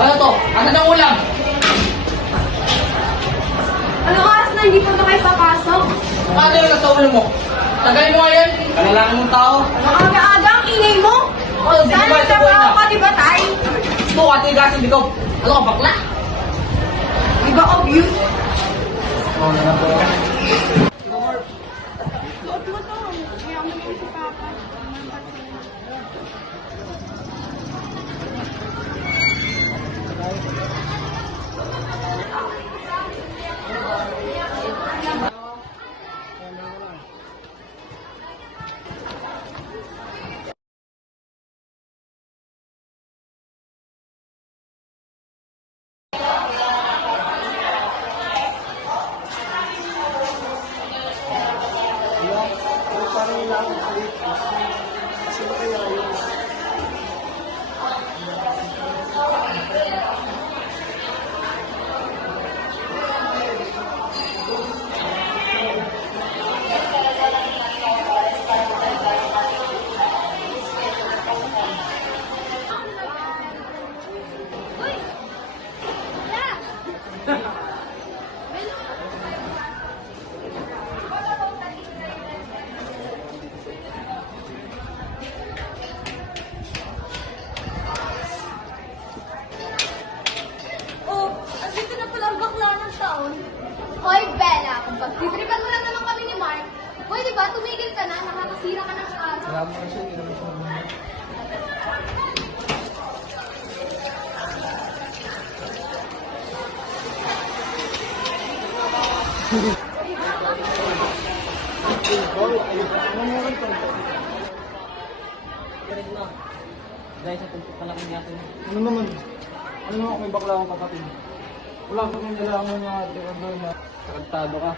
Ano to? Ano ng ulam? Anong oras na hindi pa na kayo papasok? Ano yung nasa ulo mo? Tagay mo nga yan. Kailangan mong tao. Ang aga-aga ang ingay mo? Oh, di Saan ba ang ito buhay trabaho na? ka, di ba, Tay? Ito, ate gasin, ikaw. Ano ka, bakla? Di ba obvious? Oo, na po. Suot mo to. Kaya mo yung si Papa. Oh, andito na pala ang bakla ng taon. Hoy, Bella, kung pagtitripan mo lang naman kami ni Mark, pwede ba tumigil ka na? Nakakasira ka ng araw. Salamat kasi, hindi naman siya mag- Dahil sa tumpok na lang natin. Ano naman? Ano naman kung may bakla akong kapatid? Wala ka kung nalaman niya at doon na Kagtado ka.